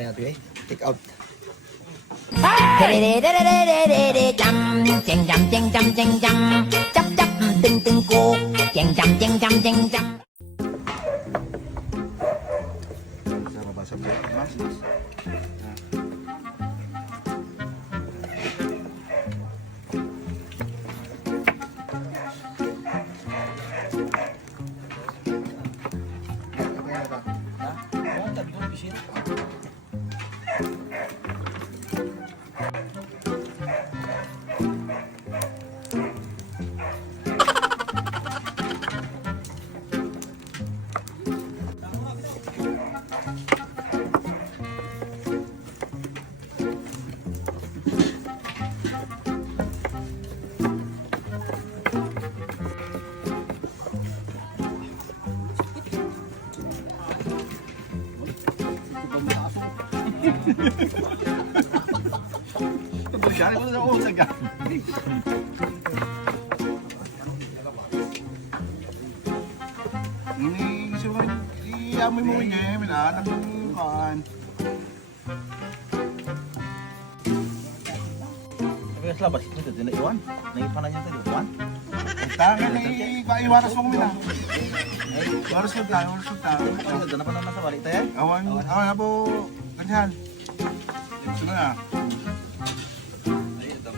Kaya ito take out. Jam, jeng jam jeng jam jeng jam, chắp chắp từng từng cô, jeng jam jeng jam jeng jam. Sama basah mas. Cari ko na usag ka. Ini siguro iamoy mo niya, minahanap ng kan. Tapi selabas itu tidak iwan, naik panahnya tadi iwan. Tangan ni iwaras mo mina. Waras mo tayo, waras mo tayo. Kalau ada apa nasa balik teh? Awan abo kanyan. Sino na? Kaya ito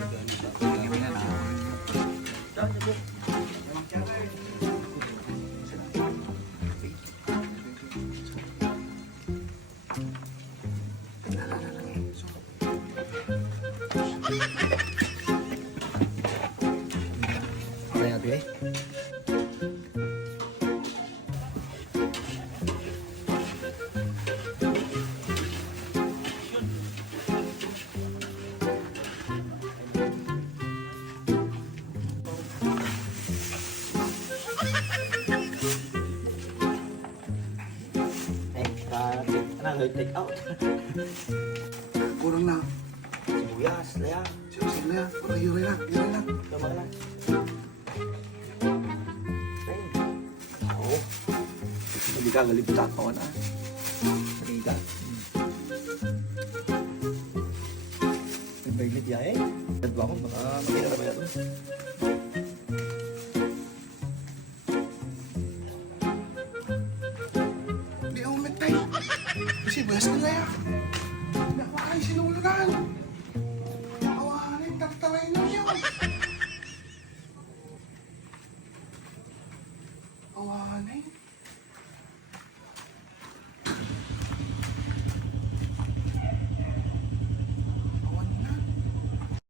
Take out. Kurang na. Sibuyas, ya. Sige na. Yuri na. Tama na. Oo. Hindi ka galipit ako na. Hindi ka. Nagpaglit ya eh. Nagpa ako, baka makita ba ito? Di ako mentay. Kasi bas na ya. Nakakay sinulunan. Awanin, tartaray na yun. Awanin.